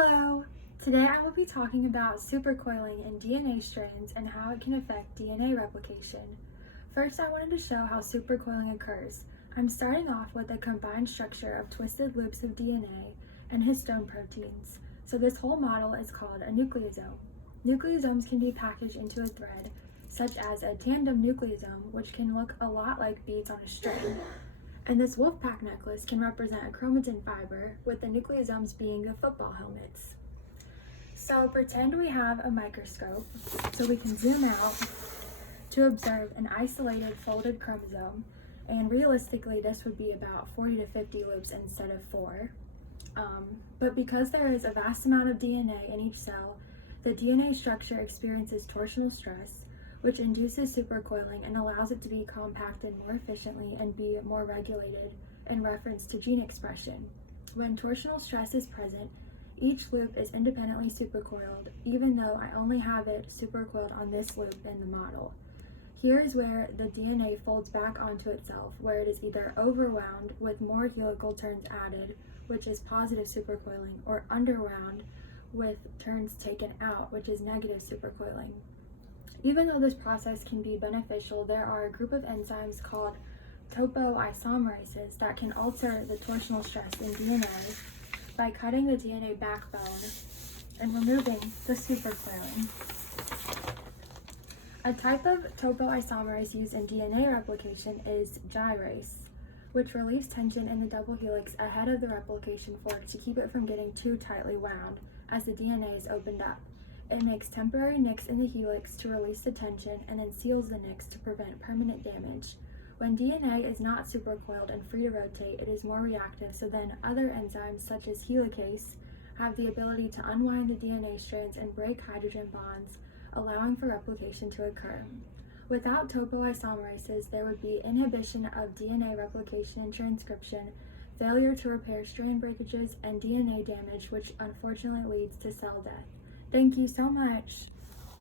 Hello! Today I will be talking about supercoiling in DNA strands and how it can affect DNA replication. First, I wanted to show how supercoiling occurs. I'm starting off with a combined structure of twisted loops of DNA and histone proteins. So this whole model is called a nucleosome. Nucleosomes can be packaged into a thread, such as a tandem nucleosome, which can look a lot like beads on a string. And this wolf pack necklace can represent a chromatin fiber, with the nucleosomes being the football helmets. So pretend we have a microscope so we can zoom out to observe an isolated folded chromosome, and realistically this would be about 40 to 50 loops instead of 4. But because there is a vast amount of DNA in each cell, the DNA structure experiences torsional stress, which induces supercoiling and allows it to be compacted more efficiently and be more regulated in reference to gene expression. When torsional stress is present, each loop is independently supercoiled, even though I only have it supercoiled on this loop in the model. Here is where the DNA folds back onto itself, where it is either overwound with more helical turns added, which is positive supercoiling, or underwound with turns taken out, which is negative supercoiling. Even though this process can be beneficial, there are a group of enzymes called topoisomerases that can alter the torsional stress in DNA by cutting the DNA backbone and removing the supercoiling. A type of topoisomerase used in DNA replication is gyrase, which relieves tension in the double helix ahead of the replication fork to keep it from getting too tightly wound as the DNA is opened up. It makes temporary nicks in the helix to release the tension and then seals the nicks to prevent permanent damage. When DNA is not supercoiled and free to rotate, it is more reactive, so then other enzymes such as helicase have the ability to unwind the DNA strands and break hydrogen bonds, allowing for replication to occur. Without topoisomerases, there would be inhibition of DNA replication and transcription, failure to repair strand breakages, and DNA damage, which unfortunately leads to cell death. Thank you so much.